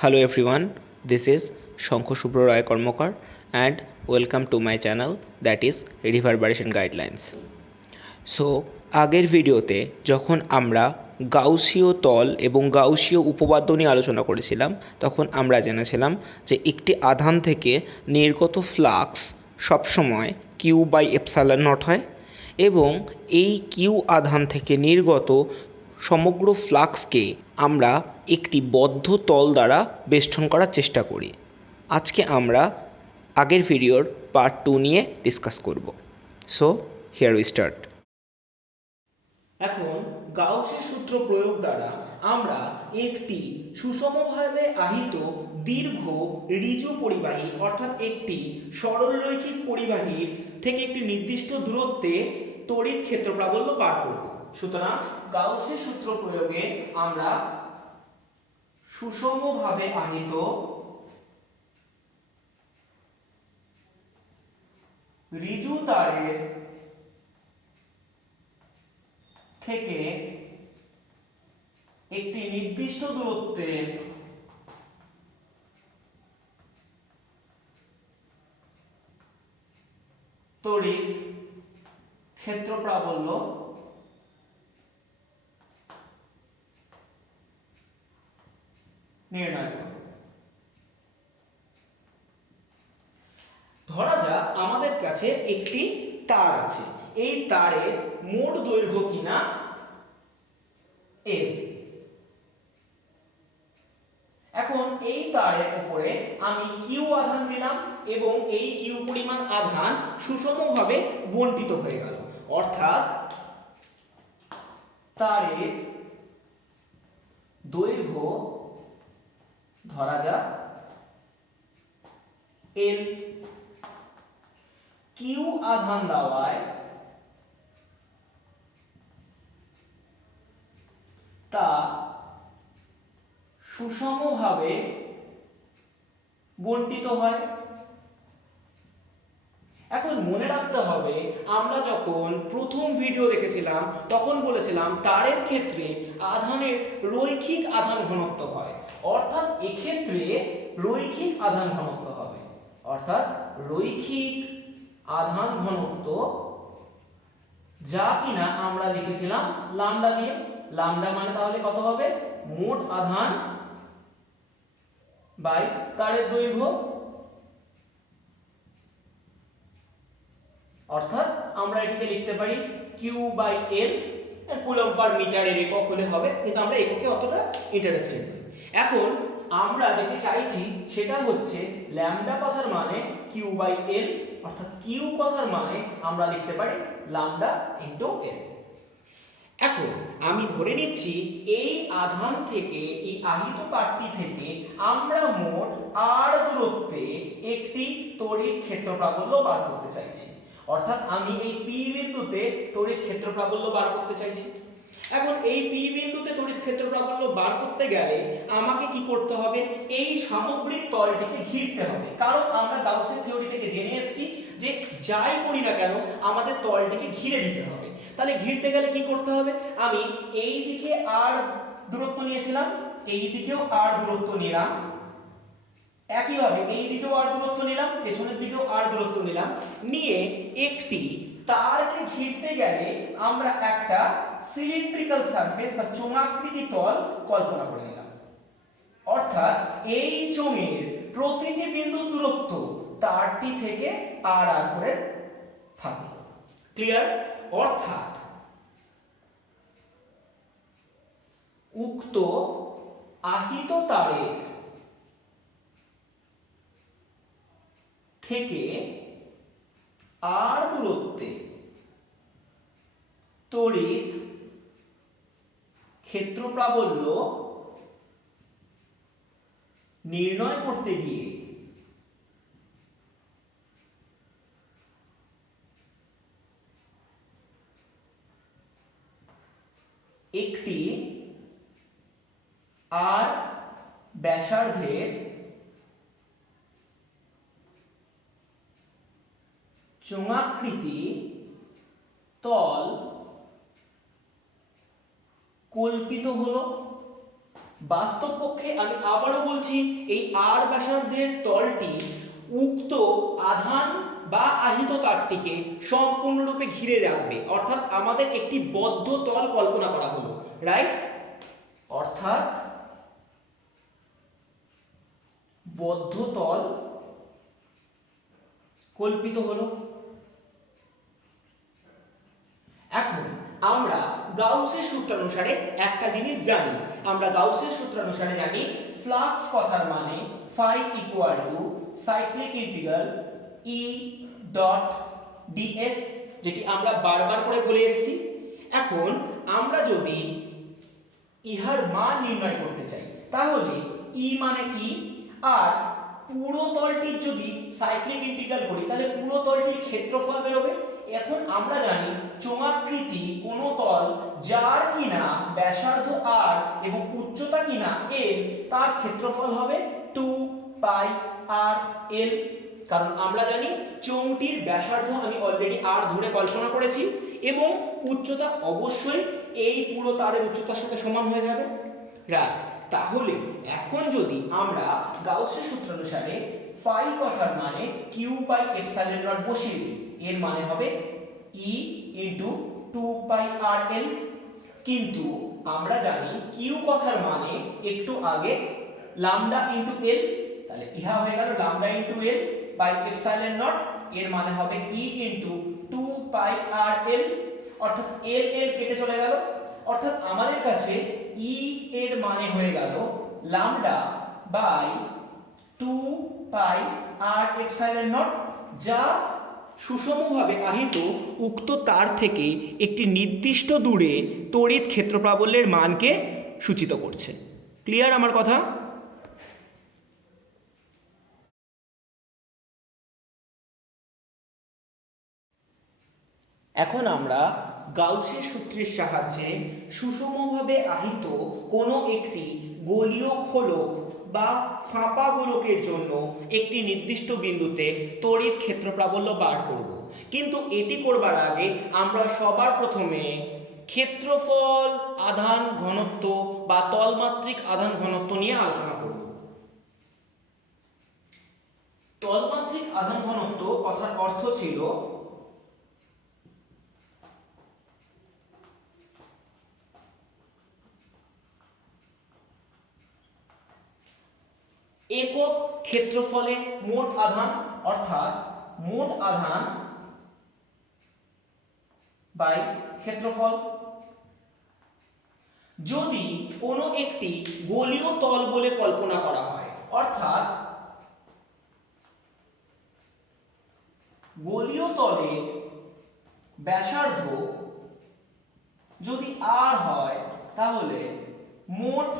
Hello everyone, this is Shankho Subro Roy Karmakar and welcome to my channel that is Reverberation Guidelines. So আগের ভিডিওতে যখন আমরা গাউসীয় তল এবং গাউসীয় উপপাদ্য নিয়ে আলোচনা করেছিলাম তখন আমরা জেনেছিলাম যে একটি আধান থেকে নির্গত ফ্লাক্স সবসময় কিউ বাই এপসাইলন নট হয় এবং এই কিউ আধান থেকে নির্গত সমগ্র ফ্লাক্সকে আমরা একটি বদ্ধ তল দ্বারা বেষ্টন করার চেষ্টা করি। আজকে আমরা আগের ভিডিওর পার্ট 2 নিয়ে ডিসকাস করব। So here we start. এখন গাউসের সূত্র প্রয়োগ দ্বারা আমরা একটি সুষমভাবে আহিত দীর্ঘ ঋজু পরিবাহী অর্থাৎ একটি সরলরৈখিক পরিবাহীর থেকে একটি নির্দিষ্ট দূরত্বে তড়িৎ ক্ষেত্র প্রাবল্য বার করব। সুতরাং গাউসের সূত্র প্রয়োগে আমরা সুষমভাবে আহিত ঋজু তারের থেকে একটি নির্দিষ্ট দূরত্বে তড়িৎ ক্ষেত্র প্রাবল্য নির্ণয় করব। ধরা যাক আমাদের কাছে একটি তার আছে, এই তারের মোট দৈর্ঘ্য কিনা L। এখন এই তারের উপরে আমি কিউ আধান দিলাম এবং এই কিউ পরিমাণ আধান সুষমভাবে বণ্টিত হয়ে গেল, অর্থাৎ তারের দৈর্ঘ্য ধরা যাক L। কিউ আধান দেওয়ায় তা সুষমভাবে বণ্টিত হয়। এখন মনে রাখতে হবে, আমরা যখন প্রথম ভিডিও দেখেছিলাম তখন বলেছিলাম তারের ক্ষেত্রে আধানের রৈখিক আধান ঘনত্ব হয়, অর্থাৎ এক্ষেত্রে রৈখিক আধান ঘনত্ব হবে, অর্থাৎ রৈখিক আধান ঘনত্ব যা কিনা আমরা লিখেছিলাম ল্যামডা দিয়ে। ল্যামডা মানে তাহলে কত হবে? মোট আধান বাই তারের দৈর্ঘ্য, অর্থাৎ আমরা এটিকে লিখতে পারি কিউ বাই এল। কুলম্ব পার মিটারের একক হলে হবে, কিন্তু আমরা এককে অতটা ইন্টারেস্টেড নই। এখন আমরা যেটি চাইছি সেটা হচ্ছে ল্যামডা কথার মানে কিউ বাই এল, অর্থাৎ কিউ কথার মানে আমরা লিখতে পারি ল্যামডা ইনটু এল। এখন আমি ধরে নিচ্ছি এই আধান থেকে, এই আহিত তারটি থেকে আমরা মোট আর দূরত্বে একটি তড়িৎ ক্ষেত্র প্রাবল্য বার করতে চাইছি, অর্থাৎ আমি এই পি বিন্দুতে তড়িৎ ক্ষেত্র প্রাবল্য বার করতে চাইছি। এখন এই পি বিন্দুতে তড়িৎ ক্ষেত্র প্রাবল্য বার করতে গেলে আমাকে কি করতে হবে? এই সামগ্রিক তলটিকে ঘিরতে হবে, কারণ আমরা গাউসের থিওরি থেকে জেনে এসেছি যে যাই করি না কেন আমাদের তলটিকে ঘিরে দিতে হবে। তাহলে ঘিরতে গেলে কি করতে হবে? আমি এই দিকে আর দূরত্ব নিয়েছিলাম, এই দিকেও আর দূরত্ব নিলাম, একইভাবে এই দিকেও আর দূরত্ব নিলাম, পেছনের দিকেও আর দূরত্ব নিলাম, নিয়ে একটি তারকে ঘিরতে গেলে আমরা একটা সিলিন্ড্রিক্যাল সারফেস বা চোঙাকৃতি তল কল্পনা করে নিলাম, অর্থাৎ এই চোঙের প্রতিটি বিন্দুর দূরত্ব তারটি থেকে আর আর করে থাকে। ক্লিয়ার? অর্থাৎ উক্ত আহিত তারের থেকে আর দূরত্বে তড়িৎ ক্ষেত্র প্রাবল্য নির্ণয় করতে গিয়ে একটি আর ব্যাসার্ধের চোঙাকৃতি তল কল্পিত হলো। বাস্তবপক্ষে আমি আবারও বলছি, এই আর ব্যাসার্ধের তলটি উক্ত আধান বা আহিত তারটিকে সম্পূর্ণরূপে ঘিরে রাখবে, অর্থাৎ আমাদের একটি বদ্ধ তল কল্পনা করা হলো, রাইট? অর্থাৎ বদ্ধ তল কল্পিত হলো। এখন আমরা গাউসের সূত্রানুসারে একটা জিনিস জানি, আমরা গাউসের সূত্রানুসারে জানি ফ্লাক্স কথার মানে phi equal to cyclic integral E dot ds, যেটি আমরা বারবার করে বলে এসেছি। এখন আমরা যদি ইহার মান নির্ণয় করতে চাই, তাহলে ই মানে ই, আর পুরো তলটির যদি সাইক্লিক ইন্টিগ্রাল করি তাহলে পুরো তলটির ক্ষেত্রফল বেরোবে। এখন আমরা জানি চোঙাকৃতি কোন তল যার কিনা ব্যাসার্ধ আর এবং উচ্চতা কিনা এল, তার ক্ষেত্রফল হবে 2 পাই আর এল। কারণ আমরা জানি চোঙটির ব্যাসার্ধ আমি অলরেডি আর ধরে কল্পনা করেছি এবং উচ্চতা অবশ্যই এই পুরো তারের উচ্চতার সাথে সমান হয়ে যাবে, রাইট? তাহলে এখন যদি আমরা গাউসের সূত্রানুসারে ফাই কথার মানে কিউ বাই এপসাইলন নট বসিয়ে দিই, এর মানে হবে ই ইনটু 2 পাই আর এল। কিন্তু আমরা জানি কিউ কথার মানে একটু আগে ল্যামডা ইনটু এল, তাহলে ইহা হয়ে গেল lambda into L by epsilon naught, এর মানে হবে ই ইনটু 2 পাই আর এল, অর্থাৎ এল এল কেটে চলে গেল, অর্থাৎ আমাদের কাছে ই এর মানে হয়ে গেল lambda by 2 pi r epsilon naught, যা সুষমভাবে আহিত উক্ত তার থেকে একটি নির্দিষ্ট দূরে তড়িৎ ক্ষেত্র প্রাবল্যের মানকে সূচিত করছে। ক্লিয়ার আমার কথা? এখন আমরা গাউসের সূত্রের সাহায্যে সুষমভাবে আহিত কোনো একটি গোলীয় খোলক বা ফাঁপা গোলকের জন্য একটি নির্দিষ্ট বিন্দুতে তড়িৎ ক্ষেত্র প্রাবল্য বার করব। কিন্তু এটি করবার আগে আমরা সবার প্রথমে ক্ষেত্রফল আধান ঘনত্ব বা তলমাত্রিক আধান ঘনত্ব নিয়ে আলোচনা করব। তলমাত্রিক আধান ঘনত্ব কথার অর্থ ছিল একক ক্ষেত্রফলে মোট আধান, অর্থাৎ মোট আধান বাই ক্ষেত্রফল। যদি কোনো একটি গোলীয় তল বলে কল্পনা করা হয়, অর্থাৎ গোলীয় তলে ব্যাসার্ধ যদি আর হয়, তাহলে মোট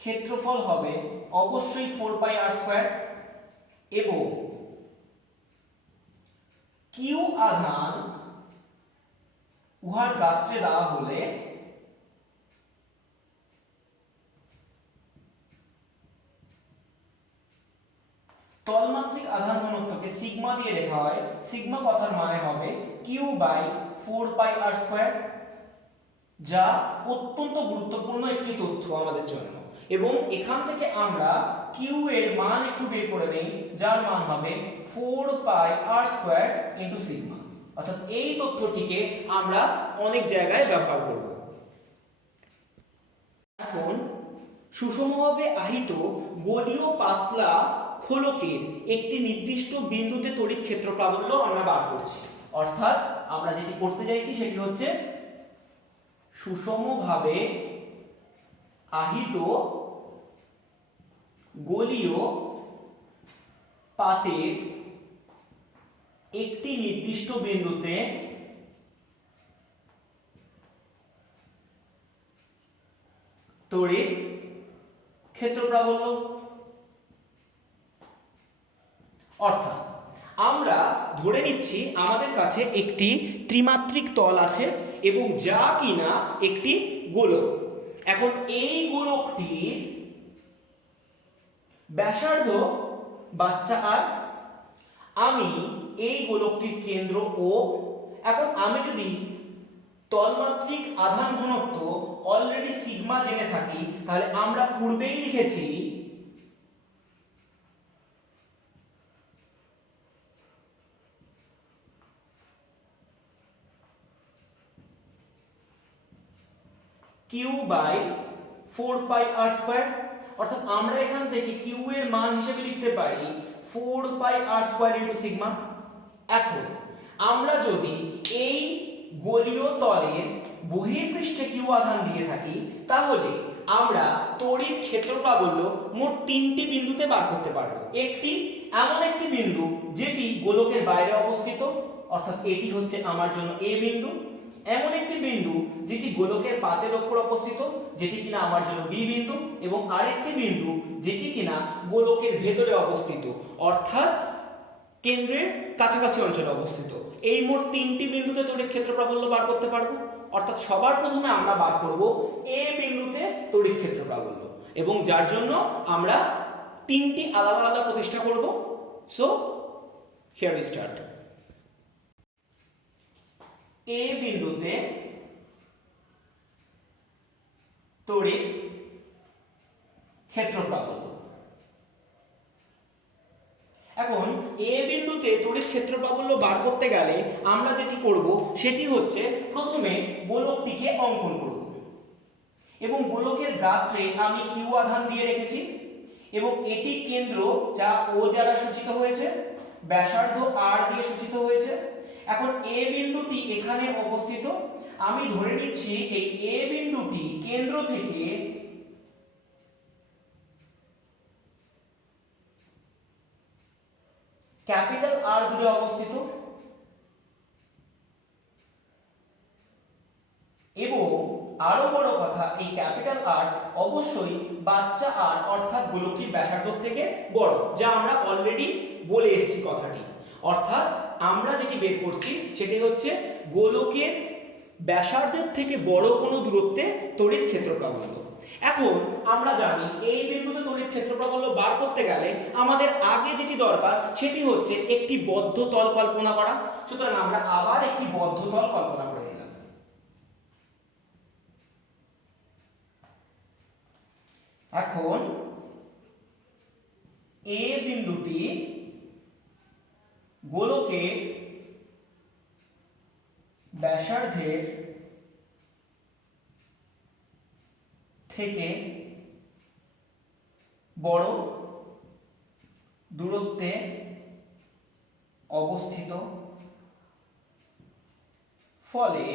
ক্ষেত্রফল হবে অবশ্যই 4 পাই আর স্কয়ার, এবং কিউ আধান উহার গাত্রে দেওয়া হলে তলমাত্রিক আধান ঘনত্বকে সিগমা দিয়ে লেখা হয়। সিগমা কথার মানে হবে Q by 4 pi R square, যা অত্যন্ত গুরুত্বপূর্ণ একটি তথ্য আমাদের জন্য। এবং এখান থেকে আমরা কিউ এর মান একটু বের করে নেই, যার মান হবে 4 পাই আর স্কয়ার ইনটু সিগমা, অর্থাৎ এই তথ্যটিকে আমরা অনেক জায়গায় ব্যবহার করব। এখন সুষমভাবে আহিত গোলীয় পাতলা খোলকের একটি নির্দিষ্ট বিন্দুতে তড়িৎ ক্ষেত্র প্রাবল্য আমরা বার করছি, অর্থাৎ আমরা যেটি করতে চাইছি সেটি হচ্ছে সুষমভাবে আহিত গোলীয় পাতের একটি নির্দিষ্ট বিন্দুতে তড়িৎ ক্ষেত্র প্রাবল্য। অর্থাৎ আমরা ধরে নিচ্ছি আমাদের কাছে একটি ত্রিমাত্রিক তল আছে এবং যা কিনা একটি গোলক। এখন এই গোলকটির ব্যাসার্ধ বাচ্চা আর, আমি এই গোলকটির কেন্দ্র ও। এখন আমি যদি তলমাত্রিক আধান ঘনত্ব অলরেডি সিগমা জেনে থাকি, তাহলে আমরা পূর্বেই লিখেছি কিউ বাই 4πr²। অর্থাৎ আমরা এখান থেকে কিউ এর মান হিসেবে লিখতে পারি 4πr² ইনটু সিগমা। এখন আমরা যদি এই গোলীয় তলের বহির্পৃষ্ঠে কিউ আধান দিয়ে থাকি, তাহলে আমরা তড়িৎ ক্ষেত্র প্রাবল্য মোট 3টি বিন্দুতে বার করতে পারবো। একটি এমন একটি বিন্দু যেটি গোলকের বাইরে অবস্থিত, অর্থাৎ এটি হচ্ছে আমার জন্য এ বিন্দু। এমন একটি বিন্দু যেটি গোলকের পাতের উপর অবস্থিত, যেটি কিনা আমার জন্য বি বিন্দু, এবং আরেকটি বিন্দু যেটি কিনা গোলকের ভেতরে অবস্থিত, অর্থাৎ কেন্দ্রের কাছাকাছি অঞ্চলে অবস্থিত। এই মোট 3টি বিন্দুতে তড়িৎ ক্ষেত্র প্রাবল্য বার করতে পারবো। অর্থাৎ সবার প্রথমে আমরা বার করব এ বিন্দুতে তড়িৎ ক্ষেত্র প্রাবল্য, এবং যার জন্য আমরা 3টি আলাদা আলাদা প্রতিষ্ঠা করব। So here we start. এ বিন্দুতে তড়িৎ ক্ষেত্র প্রাবল্য। এখন এ বিন্দুতে তড়িৎ ক্ষেত্র প্রাবল্য বার করতে গেলে আমরা যেটি করব সেটি হচ্ছে প্রথমে গোলকটিকে অঙ্কন করব, এবং গোলকের গাত্রে আমি কিউ আধান দিয়ে রেখেছি, এবং এটি কেন্দ্র যা ও দ্বারা সূচিত হয়েছে, ব্যাসার্ধ আর দিয়ে সূচিত হয়েছে। এখন এ বিন্দুটি এখানে অবস্থিত। আমি ধরে নিচ্ছি এই এ বিন্দুটি কেন্দ্র থেকে ক্যাপিটাল আর দূরে অবস্থিত, এবং আরো বড় কথা, এই ক্যাপিটাল আর অবশ্যই বাচ্চা আর অর্থাৎ গোলকটির ব্যাসার্ধ থেকে বড়, যা আমরা অলরেডি বলে এসেছি কথাটি। অর্থাৎ আমরা যেটি বের করছি সেটি হচ্ছে গোলকের ব্যাসার্ধের থেকে বড় কোনো দূরত্বে তড়িৎ ক্ষেত্র প্রাবল্য। এখন আমরা জানি এই বিন্দুতে তড়িৎ ক্ষেত্র প্রাবল্য বার করতে গেলে আমাদের আগে যেটি দরকার সেটি হচ্ছে একটি বদ্ধ তল কল্পনা করা। সুতরাং আমরা আবার একটি বদ্ধ তল কল্পনা করে নিলাম। এখন এ বিন্দুটি গোলকের ব্যাসার্ধের থেকে বড় দূরত্বে অবস্থিত, ফলে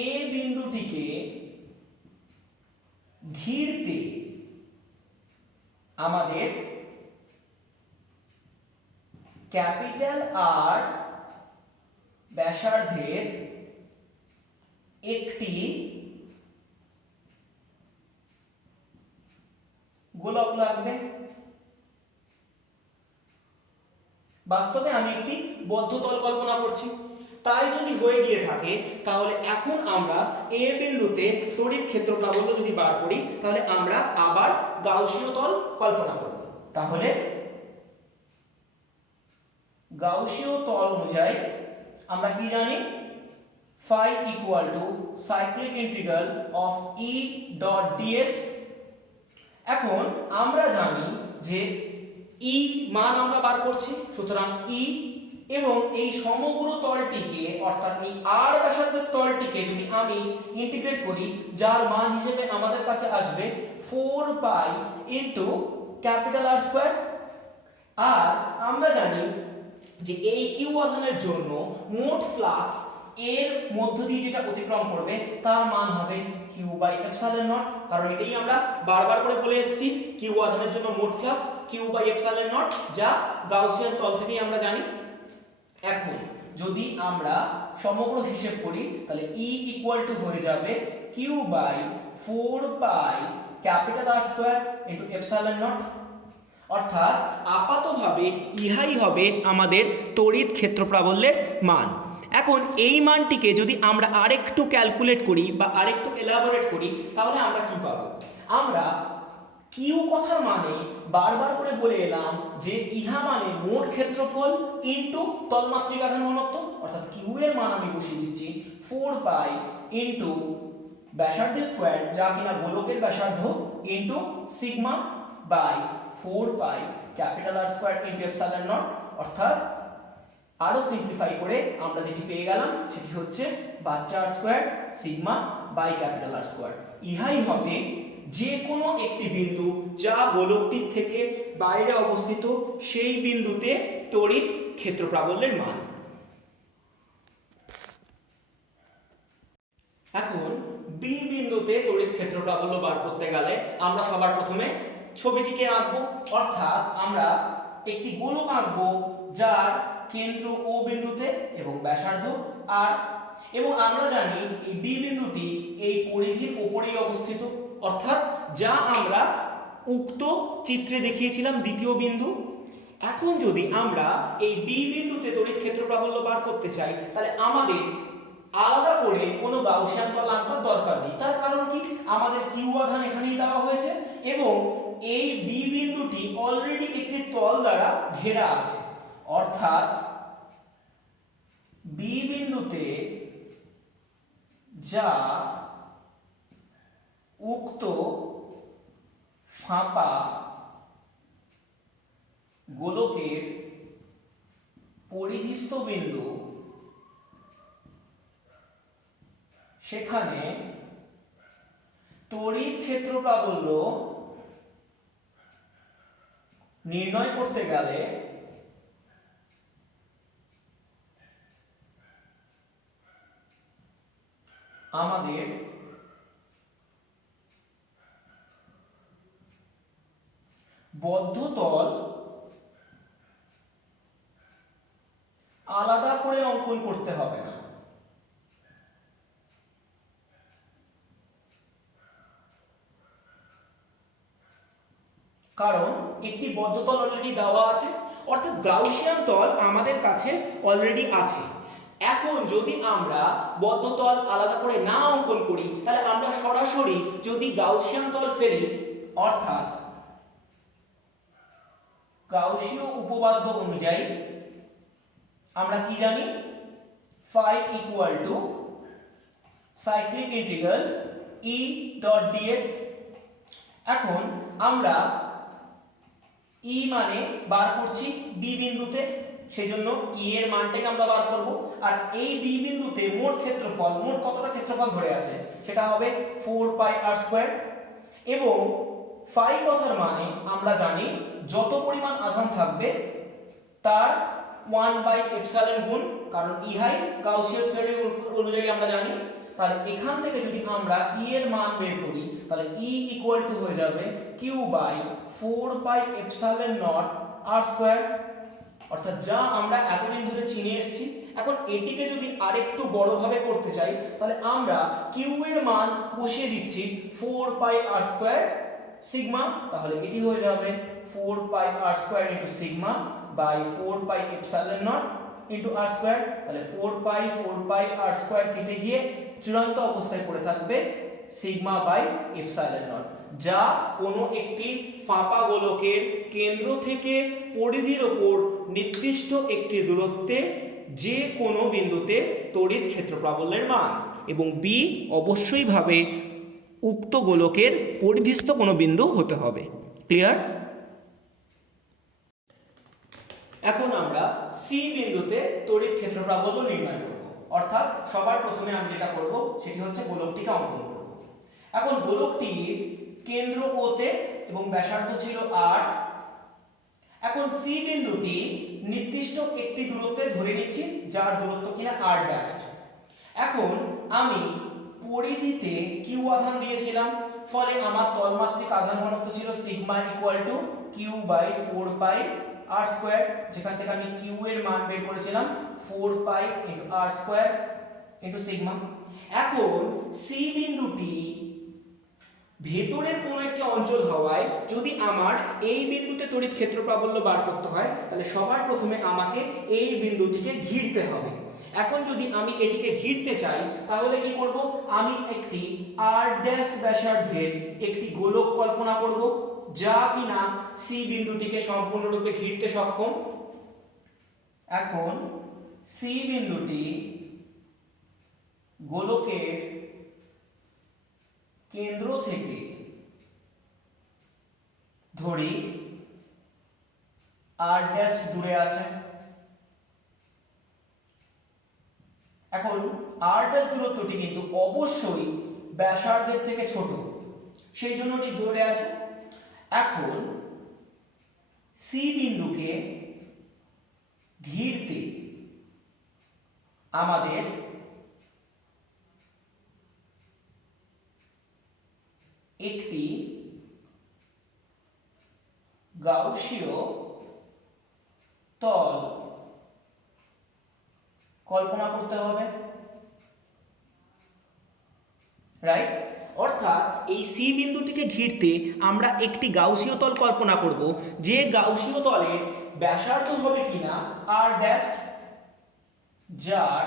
এ বিন্দুটিকে ঘিরতে আমাদের ক্যাপিটাল আর ব্যাসার্ধের একটি গোলক লাগবে। বাস্তবে আমি একটি বদ্ধ তল কল্পনা করছি। তাই যদি হয়ে গিয়ে থাকে তাহলে এখন আমরা এ বিন্দুতে তড়িৎ ক্ষেত্র প্রাবল্য যদি বার করি তাহলে আমরা আবার গাউসীয় তল কল্পনা করব। তাহলে গাউসীয় তল অনুযায়ী আমরা কি জানি, phi equal to cyclic integral of E dot ds। এখন আমরা জানি যে E মান আমরা বার করছি, সুতরাং E, এবং এই সমগ্র তলটিকে অর্থাৎ এই r ব্যাসার্ধের তলটিকে যদি আমি ইন্টিগ্রেট করি, যার মান হিসেবে আমাদের কাছে আসবে 4 pi into capital R square. আর আমরা জানি যে এই কিউ আধানের জন্য মোট ফ্লাক্স এর মধ্য দিয়ে যেটা অতিক্রম করবে তার মান হবে কিউ বাই এপসাইলন নট, কারণ এটাই আমরা বারবার করে বলে এসেছি, কিউ আধানের জন্য মোট flux Q by epsilon naught, যা গাউসিয়ান তল থেকেই আমরা জানি। এখন যদি আমরা সমগ্র হিসেব করি তাহলে E ইকুয়াল টু হয়ে যাবে Q by 4 pi capital R square into epsilon naught. অর্থাৎ আপাতভাবে ইহাই হবে আমাদের তড়িৎ ক্ষেত্র প্রাবল্যের মান। এখন এই মানটিকে যদি আমরা আরেকটু ক্যালকুলেট করি বা আরেকটু এলাবোরেট করি তাহলে আমরা কি পাবো? আমরা কিউ কথার মানে বারবার করে বলে এলাম যে ইহা মানে মোট ক্ষেত্রফল ইনটু তলমাত্রিক আধান ঘনত্ব, অর্থাৎ কিউ এর মান আমি বসিয়ে দিচ্ছি 4 পাই ইনটু ব্যাসার্ধ স্কোয়ার যা কিনা গোলকের ব্যাসার্ধ into sigma by 4 pi capital R square into epsilon naught, অর্থাৎ আরো সিম্পলিফাই করে আমরা যেটি পেয়ে গেলাম সেটি হচ্ছে বাচ্চা R square sigma by capital R square. ইহাই হবে যে কোনো একটি বিন্দু যা গোলকটির থেকে বাইরে অবস্থিত সেই বিন্দুতে তড়িৎ ক্ষেত্র প্রাবল্যের মান। এখন বি বিন্দুতে তড়িৎ ক্ষেত্র প্রাবল্য বার করতে গেলে আমরা সবার প্রথমে ছবিটিকে আঁকবো, অর্থাৎ আমরা একটি গোলক আঁকবো যার কেন্দ্র ও বিন্দুতে এবং ব্যাসার্ধ আর, এবং আমরা জানি এই বি বিন্দুটি এই পরিধির উপরেই অবস্থিত, অর্থাৎ যা আমরা উক্ত চিত্রে দেখিয়েছিলাম দ্বিতীয় বিন্দু। এখন যদি আমরা এই বি বিন্দুতে তড়িৎ ক্ষেত্র প্রাবল্য বার করতে চাই তাহলে আমাদের আলাদা করে কোনো গাউসিয়ান তল আঁকবার দরকার নেই। তার কারণ কি, আমাদের কিউ আধান এখানেই দেওয়া হয়েছে এবং এই বি বিন্দুটি অলরেডি একটি তল দ্বারা ঘেরা আছে, অর্থাৎ বি বিন্দুতে যা উক্ত ফাঁপা গোলকের পরিধিস্থ বিন্দু সেখানে তড়িৎ ক্ষেত্র প্রাবল্য নির্ণয় করতে গেলে আমাদের বদ্ধ তল আলাদা করে অঙ্কন করতে হবে না। কারণ একটি বদ্ধ তল অলরেডি দেওয়া আছে, অর্থাৎ গাউসিয়ান তল আমাদের কাছে অলরেডি আছে। এখন যদি আমরা বদ্ধ তল আলাদা করে না অঙ্কন করি তাহলে আমরা সরাসরি যদি গাউসিয়ান তল ফেলি, অর্থাৎ গাউসীয় উপপাদ্য অনুযায়ী আমরা কি জানি, phi equal to cyclic integral E dot ds। এখন আমরা E মানে বার করছি বি বিন্দুতে, সেজন্য E এর মানটাকে আমরা বার করব, আর এই বি বিন্দুতে মোট ক্ষেত্রফল, মোট কতটা ক্ষেত্রফল ধরে আছে সেটা হবে 4 পাই আর স্কয়ার, এবং phi কথার মানে আমরা জানি যত পরিমাণ আধান থাকবে তার 1 বাই এপসাইলন গুণ, কারণ ইহাই গাউসীয় থিওরি অনুযায়ী আমরা জানি। তাহলে এখান থেকে যদি আমরা E এর মান বের করি তাহলে E ইকুয়াল টু হয়ে যাবে Q by 4 pi epsilon naught r square, অর্থাৎ যা আমরা এতদিন ধরে চিনে এসেছি। এখন এটিকে যদি আরেকটু বড়ভাবে করতে চাই তাহলে আমরা Q এর মান বসিয়ে দিচ্ছি 4 পাই আর স্কয়ার সিগমা, তাহলে এটি হয়ে যাবে 4 pi R square into sigma by 4 pi epsilon nought into R square. তাহলে 4 পাই আর স্কয়ার কেটে গিয়ে চূড়ান্ত অবস্থায় পড়ে থাকবে সিগমা বাই এপসাইলন নট, যা কোনো একটি ফাঁপা গোলকের কেন্দ্র থেকে পরিধির ওপর নির্দিষ্ট একটি দূরত্বে যে কোনো বিন্দুতে তড়িৎ ক্ষেত্র প্রাবল্যের মান, এবং বি অবশ্যই ভাবে উক্ত গোলকের পরিধিস্থ কোনো বিন্দু হতে হবে। ক্লিয়ার? এখন আমরা সি বিন্দুতে তড়িৎ ক্ষেত্র প্রাবল্য নির্ণয় করব, অর্থাৎ সবার প্রথমে আমি যেটা করব সেটি হচ্ছে গোলকটিকে অঙ্কন করব। এখন গোলকটির কেন্দ্র ও তে এবং ব্যাসার্ধ ছিল আর। এখন সি বিন্দুটি নির্দিষ্ট একটি দূরত্বে ধরে নিচ্ছি যার দূরত্ব কিনা আর ড্যাশ। এখন আমি পরিধিতে কিউ আধান দিয়েছিলাম, ফলে আমার তলমাত্রিক আধান ঘনত্ব ছিল sigma equal to Q by 4 pi R square, যেখান থেকে আমি কিউ এর মান বের করেছিলাম 4 পাই ইনটু আর স্কয়ার ইনটু সিগমা। এখন সি বিন্দুটি ভেতরের কোনো একটি অঞ্চল হওয়ায় যদি আমার এই বিন্দুতে তড়িৎ ক্ষেত্র প্রাবল্য বার করতে হয় তাহলে সবার প্রথমে আমাকে এই বিন্দুটিকে ঘিরতে হবে। এখন যদি আমি এটিকে ঘিরতে চাই তাহলে কি করব, আমি একটি আর ড্যাশ ব্যাসার্ধের একটি গোলক কল্পনা করব যা কিনা সি বিন্দুটিকে সম্পূর্ণরূপে ঘিরতে সক্ষম। এখন সি বিন্দুটি গোলকের কেন্দ্র থেকে ধরি r ড্যাশ দূরে আছে। এখন r ড্যাশ দূরত্বটি কিন্তু অবশ্যই ব্যাসার্ধের থেকে ছোট, সেই জন্য এটি ধরে আছে। এখন C বিন্দুকে ঘিরতে আমাদের একটি গাউসীয় তল কল্পনা করতে হবে, রাইট? অর্থাৎ এই সি বিন্দুটিকে ঘিরতে আমরা একটি গাউসীয় তল কল্পনা করব, যে গাউসীয় তলের ব্যাসার্ধ হবে কিনা r ড্যাশ, যার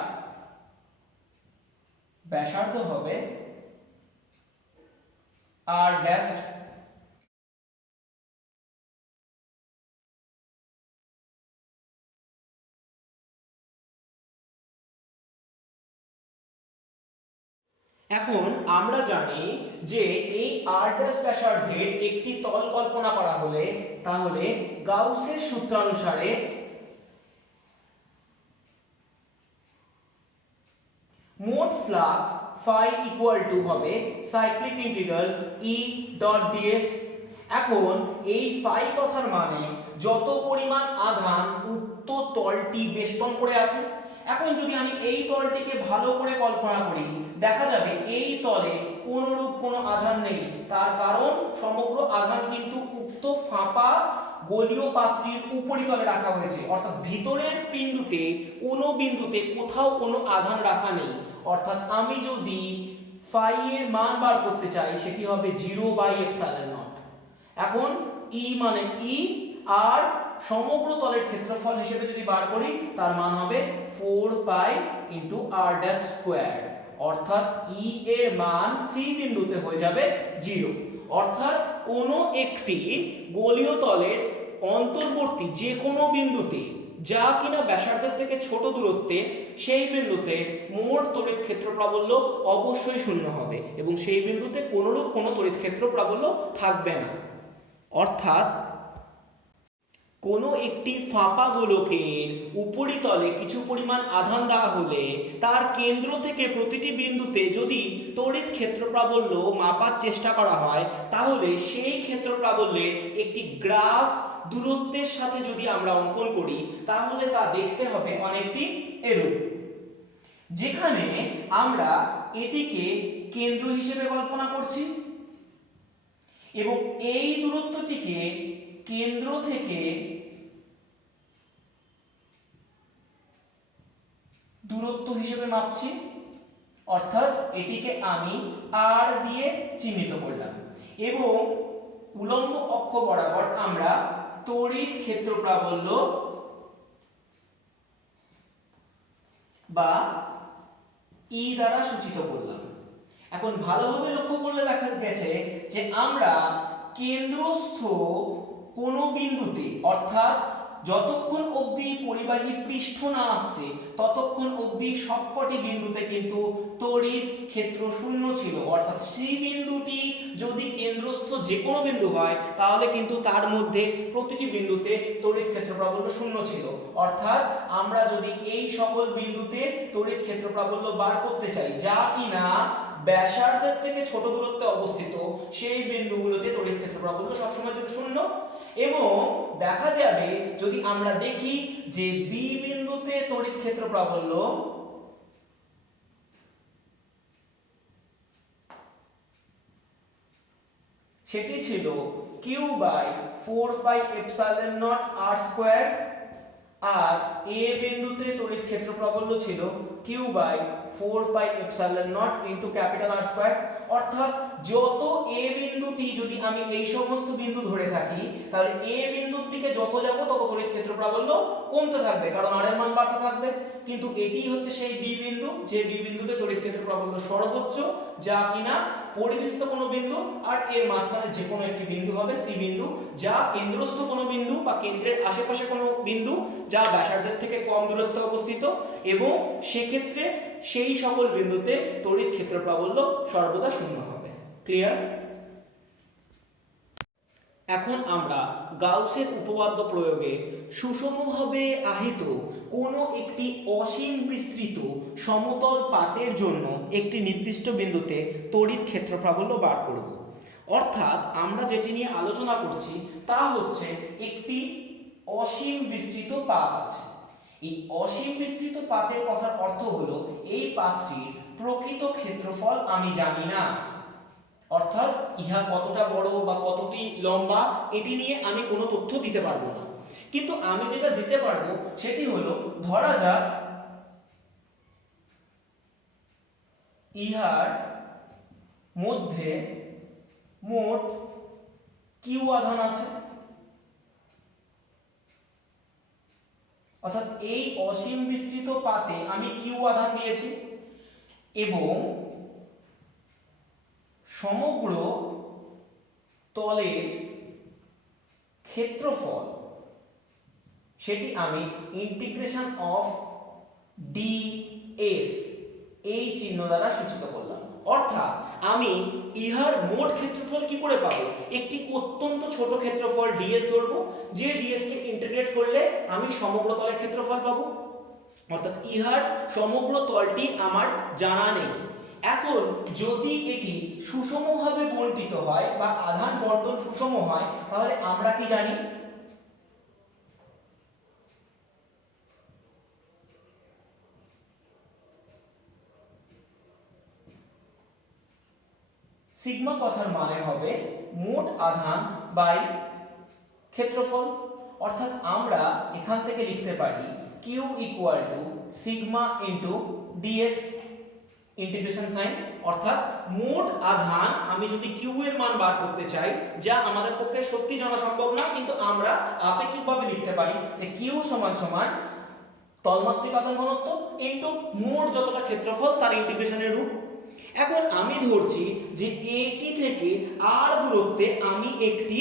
ব্যাসার্ধ হবে r ড্যাশ। এখন আমরা জানি যে এই r ড্যাশ ব্যাসার্ধের একটি তল কল্পনা করা হলে তাহলে গাউসের সূত্রানুসারে মোট ফ্লাক্স phi ইকুয়াল টু হবে cyclic integral E dot ds। এখন এই phi কথার মানে যত পরিমাণ আধান উক্ত তলটি বেষ্টন করে আছে। এখন যদি আমি এই তলটিকে ভালো করে কল্পনা করি, দেখা যাবে এই তলে কোনরূপ কোনো আধান নেই, তার কারণ সমগ্র আধান কিন্তু উক্ত ফাঁপা গোলীয় পাত্রীর উপরিতলে রাখা হয়েছে, অর্থাৎ ভিতরের বিন্দুতে কোনো বিন্দুতে কোথাও কোনো আধান রাখা নেই। অর্থাৎ আমি যদি phi এর মান বার করতে চাই সেটি হবে 0/ε0। এখন E মানে E, আর সমগ্র তলের ক্ষেত্রফল হিসেবে যদি বার করি তার মান হবে 4π × r ড্যাশ স্কয়ার। অর্থাৎ E এর মান C বিন্দুতে হয়ে যাবে 0। অর্থাৎ কোনো একটি গোলীয় তলের অন্তর্বর্তী যে কোনো বিন্দুতে যা কিনা ব্যাসার্ধের থেকে ছোট দূরত্বে, সেই বিন্দুতে মোট তড়িৎ ক্ষেত্র প্রাবল্য অবশ্যই শূন্য হবে এবং সেই বিন্দুতে কোনরূপ কোনো তড়িৎ ক্ষেত্র প্রাবল্য থাকবে না। অর্থাৎ কোনো একটি ফাঁপা গোলকের উপরিতলে কিছু পরিমাণ আধান দেওয়া হলে তার কেন্দ্র থেকে প্রতিটি বিন্দুতে যদি তড়িৎ ক্ষেত্র প্রাবল্য মাপার চেষ্টা করা হয়, তাহলে সেই ক্ষেত্র প্রাবল্যের একটি গ্রাফ দূরত্বের সাথে যদি আমরা অঙ্কন করি তাহলে তা দেখতে হবে অনেকটি এরূপ, যেখানে আমরা এটিকে কেন্দ্র হিসেবে কল্পনা করছি এবং এই দূরত্বটিকে কেন্দ্র থেকে দূরত্ব হিসেবে মাপছি। অর্থাৎ এটিকে আমি r দিয়ে চিহ্নিত করলাম এবং উলম্ব অক্ষ বরাবর আমরা তড়িৎ ক্ষেত্র প্রাবল্য বা E দ্বারা সূচিত করলাম। এখন ভালোভাবে লক্ষ্য করলে দেখা গেছে যে আমরা কেন্দ্রস্থ কোনো বিন্দুতে, অর্থাৎ যতক্ষণ অবধি পরিবাহী পৃষ্ঠ না আসছে ততক্ষণ অবধি সবকটি বিন্দুতে কিন্তু তড়িৎ ক্ষেত্র শূন্য ছিল। অর্থাৎ সি বিন্দুটি যদি কেন্দ্রস্থ যে কোনো বিন্দু হয় তাহলে কিন্তু তার মধ্যে প্রতিটি বিন্দুতে তড়িৎ ক্ষেত্র প্রাবল্য শূন্য ছিল। অর্থাৎ আমরা যদি এই সকল বিন্দুতে তড়িৎ ক্ষেত্র প্রাবল্য বার করতে চাই যা কিনা ব্যাসার্ধের থেকে ছোট দূরত্বে অবস্থিত, সেই বিন্দুগুলোতে তড়িৎ ক্ষেত্র প্রাবল্য সবসময় জন্য শূন্য। এবং দেখা যাবে যদি আমরা দেখি যে বি বিন্দুতে তড়িৎ ক্ষেত্র প্রাবল্য সেটি ছিল q/4πε0r², আর এ বিন্দুতে তড়িৎ ক্ষেত্র প্রাবল্য ছিল q/4πε0 × R²। অর্থাৎ যত এ বিন্দুটি, যদি আমি এই সমস্ত বিন্দু ধরে থাকি তাহলে এ বিন্দুর দিকে যত যাব তত তড়িৎ ক্ষেত্র প্রাবল্য কমতে থাকবে, কারণ আর এর মান বাড়তে থাকবে। কিন্তু এটি হচ্ছে সেই বি বিন্দু, যে বি বিন্দুতে তড়িৎ ক্ষেত্র প্রাবল্য সর্বোচ্চ, যা কিনা পরিধিস্থ কোনো বিন্দু, আর এর মাঝখানে যে কোনো একটি বিন্দু হবে সি বিন্দু, যা কেন্দ্রস্থ কোনো বিন্দু বা কেন্দ্রের আশেপাশে কোনো বিন্দু যা ব্যাসার্ধের থেকে কম দূরত্বে অবস্থিত, এবং সেক্ষেত্রে সেই সকল বিন্দুতে তড়িৎ ক্ষেত্র প্রাবল্য সর্বদা শূন্য হবে। ক্লিয়ার? এখন আমরা গাউসের উপপাদ্য প্রয়োগে সুষমভাবে আহিত কোনো একটি অসীম বিস্তৃত সমতল পাতের জন্য একটি নির্দিষ্ট বিন্দুতে তড়িৎ ক্ষেত্র প্রাবল্য বার করব। অর্থাৎ আমরা যেটি নিয়ে আলোচনা করছি তা হচ্ছে একটি অসীম বিস্তৃত পাত আছে। এই অসীম বিস্তৃত পাতের কথার অর্থ হলো এই পাতটির প্রকৃত ক্ষেত্রফল আমি জানি না, অর্থাৎ ইহা কতটা বড় বা কতটি লম্বা এটি নিয়ে আমি কোনো তথ্য দিতে পারবো না। কিন্তু আমি যেটা দিতে পারবো সেটি হলো, ধরা যাক ইহার মধ্যে মোট কিউ আধান আছে, অর্থাৎ এই অসীম বিস্তৃত পাতে আমি কিউ আধান দিয়েছি এবং সমগ্র তলের ক্ষেত্রফল সেটি আমি ইন্টিগ্রেশন অফ ডিএস এই চিহ্ন দ্বারা সূচিত করলাম। অর্থাৎ আমি ইহার মোট ক্ষেত্রফল কি করে পাবো? একটি অত্যন্ত ছোট ক্ষেত্রফল ডিএস ধরবো, যে ডিএস কে ইন্টিগ্রেট করলে আমি সমগ্র তলের ক্ষেত্রফল পাবো। অর্থাৎ ইহার সমগ্র তলটি আমার জানা নেই। এখন যদি এটি সুষমভাবে বণ্টিত হয় বা আধান বণ্টন সুষম হয়, তাহলে আমরা কি জানি? সিগমা কথার মানে হবে মোট আধান বাই ক্ষেত্রফল। অর্থাৎ আমরা এখান থেকে লিখতে পারি Q equal to sigma into DS integration sign. অর্থাৎ মোট আধান আমি যদি কিউ এর মান বার করতে চাই, যা আমাদের পক্ষে সত্যি জানা সম্ভব না, কিন্তু আমরা আপেক্ষিকভাবে লিখতে পারি যে কিউ সমান সমান তলমাত্রিক আধান ঘনত্ব ইন্টু মোট যতটা ক্ষেত্রফল তার ইন্টিগ্রেশনের রূপ। এখন আমি ধরছি যে এটি থেকে আর দূরত্বে আমি একটি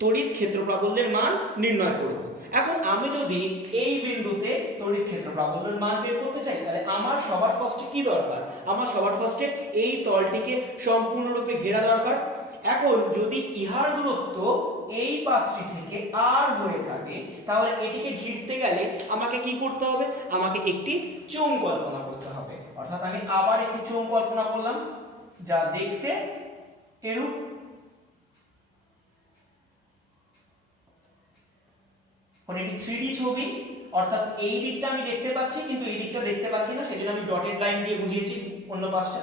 তড়িৎ ক্ষেত্র প্রাবল্যের মান নির্ণয় করব। এখন আমি যদি এই বিন্দুতে তড়িৎ ক্ষেত্র প্রাবল্যের মান বের করতে চাই, তাহলে আমার সবার ফার্স্টে কি দরকার? আমার সবার ফার্স্টে এই তলটিকে সম্পূর্ণরূপে ঘেরা দরকার। এখন যদি ইহার দূরত্ব এই পাত্রী থেকে আর হয়ে থাকে, তাহলে এটিকে ঘিরতে গেলে আমাকে কি করতে হবে? আমাকে একটি চোঙ কল্পনা করতে হবে। অর্থাৎ আমি আবার একটি চোঙ কল্পনা করলাম যা দেখতে এরূপ। এটি 3D ছবি, অর্থাৎ এই দিকটা আমি দেখতে পাচ্ছি কিন্তু এই দিকটা দেখতে পাচ্ছি না, সেজন্য আমি ডটেড লাইন দিয়ে বুঝিয়েছি অন্য পাশটা।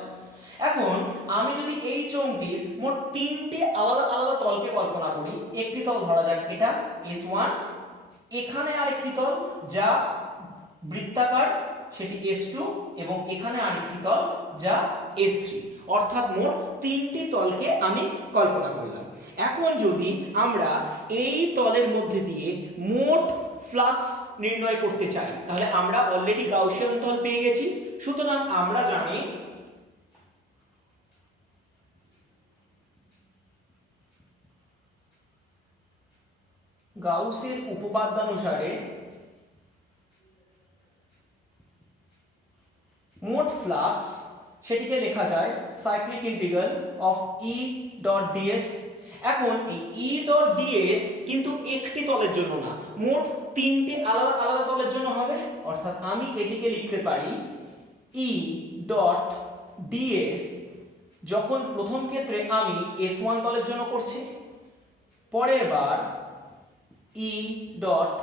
এখন আমি যদি এই চোঙটির মোট তিনটে আলাদা আলাদা তলকে কল্পনা করি, একটি তল ধরা যাক এটা S1, এখানে আরেকটি তল যা বৃত্তাকার সেটি S2, এবং এখানে আরেকটি তল যা S3, অর্থাৎ মোট তিনটি তলকে আমি কল্পনা করলাম। এখন যদি আমরা এই তলের মধ্যে দিয়ে মোট ফ্লাক্স নির্ণয় করতে চাই, তাহলে আমরা অলরেডি গাউসিয়ান তল পেয়ে গেছি। সুতরাং আমরা জানি গাউসের উপপাদ্যানুসারে মোট ফ্লাক্স সেটিকে লেখা যায় cyclic integral of E dot ds। এখন এই E ডট ds কিন্তু একটি তলের জন্য না, মোট তিনটি আলাদা আলাদা তলের জন্য হবে। অর্থাৎ আমি এটিকে লিখতে পারি E ডট ds যখন প্রথম ক্ষেত্রে আমি S1 তলের জন্য করছি, পরের বার E ডট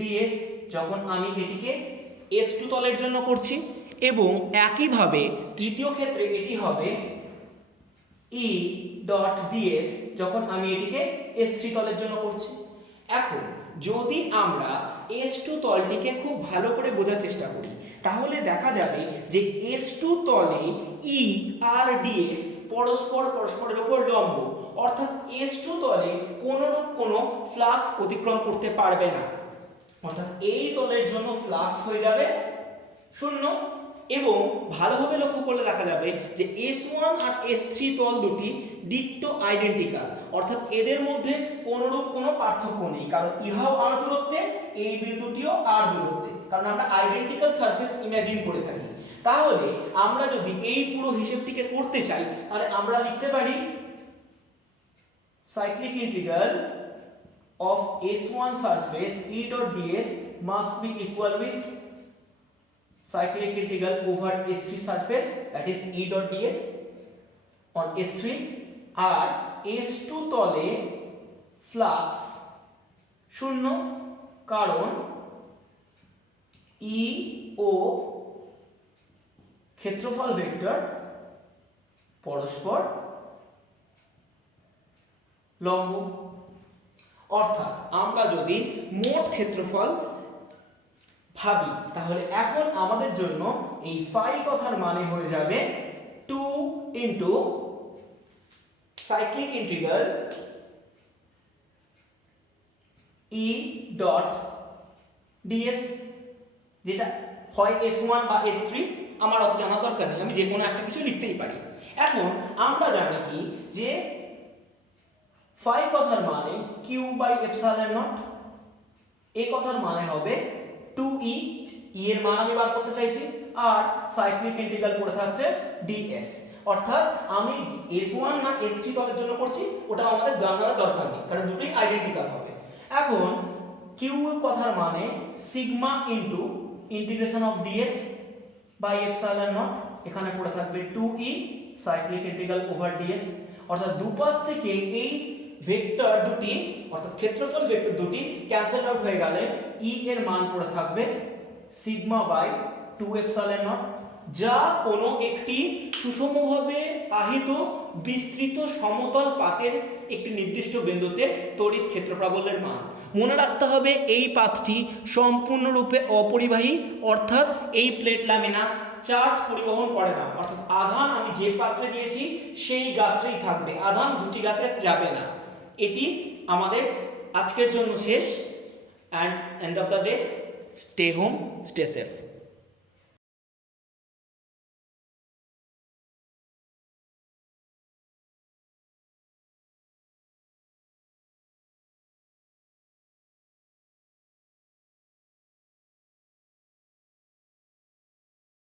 ds যখন আমি এটিকে S2 তলের জন্য করছি, এবং একইভাবে তৃতীয় ক্ষেত্রে এটি হবে E ডট ds যখন আমি এটিকে S3 তলের জন্য করছি। এখন যদি আমরা S2 তলটিকে খুব ভালো করে বোঝার চেষ্টা করি, তাহলে দেখা যাবে যে S2 তলে E আর ds পরস্পরের উপর লম্ব, অর্থাৎ S2 তলে কোনো ফ্লাক্স অতিক্রম করতে পারবে না। অর্থাৎ এই তলের জন্য ফ্লাক্স হয়ে যাবে 0। এবং ভালোভাবে লক্ষ্য করলে দেখা যাবে যে S1 আর S3 তল দুটি ডিক্টো আইডেন্টিক্যাল, অর্থাৎ এদের মধ্যে কোনরূপ কোনো পার্থক্য নেই, কারণ ইহাও আর দূরত্বে, এই বিন্দুটিও আর দূরত্বে, কারণ আমরা আইডেন্টিক্যাল সারফেস ইমাজিন করে থাকি। তাহলে আমরা যদি এই পুরো হিসেবটিকে করতে চাই তাহলে আমরা লিখতে পারি cyclic integral of S1 surface E dot ds must be equal with cyclic integral over S3 surface, that is E dot ds on S3, আর S2 তলে ফ্লাক্স শূন্য, কারণ E ও ক্ষেত্রফল ভেক্টর পরস্পর লম্ব। অর্থাৎ আমরা যদি মোট ক্ষেত্রফল ভাবি তাহলে এখন আমাদের জন্য এই ফাই কথার মানে হয়ে যাবে 2 into cyclic integral E dot ds, যেটা হয় S1 বা S3, আমার অত জানার দরকার নেই, আমি যে কোনো একটা কিছু লিখতেই পারি। এখন আমরা জানি কি যে ফাই কথার মানে q বাই এপসাইলন নট, এই কথার মানে হবে 2e, e এর মান আমি বার করতে চাইছি, আর সাইক্লিক ইন্টিগ্রাল পড়ে থাকছে ds। অর্থাৎ আমি S1 না S3 তলের জন্য করছি, ওটা আমাদের জানার দরকার নেই কারণ দুটোই আইডেন্টিক্যাল হবে। এখন q কথার মানে sigma into integration of ds by epsilon naught, এখানে পড়ে থাকবে 2e cyclic integral over ds। অর্থাৎ দুপাশ থেকে এই ভেক্টর দুটি অর্থাৎ ক্ষেত্রফল ভেক্টর দুটি ক্যান্সেল আউট হয়ে গেলে e এর মান পড়ে থাকবে সিগমা বাই 2 এপসাইলন নট, যা কোনো একটি সুষমভাবে আহিত বিস্তৃত সমতল পাতের একটি নির্দিষ্ট বিন্দুতে তড়িৎ ক্ষেত্র প্রাবল্যের মান। মনে রাখতে হবে এই পাথটি সম্পূর্ণরূপে অপরিবাহী, অর্থাৎ এই প্লেট লামিনা চার্জ পরিবহন করে না, অর্থাৎ আধান আমি যে পাত্রে দিয়েছি সেই গাত্রেই থাকবে, আধান দুটি গাত্রে যাবে না। এটি আমাদের আজকের জন্য শেষ। And end of the day, stay home, stay safe.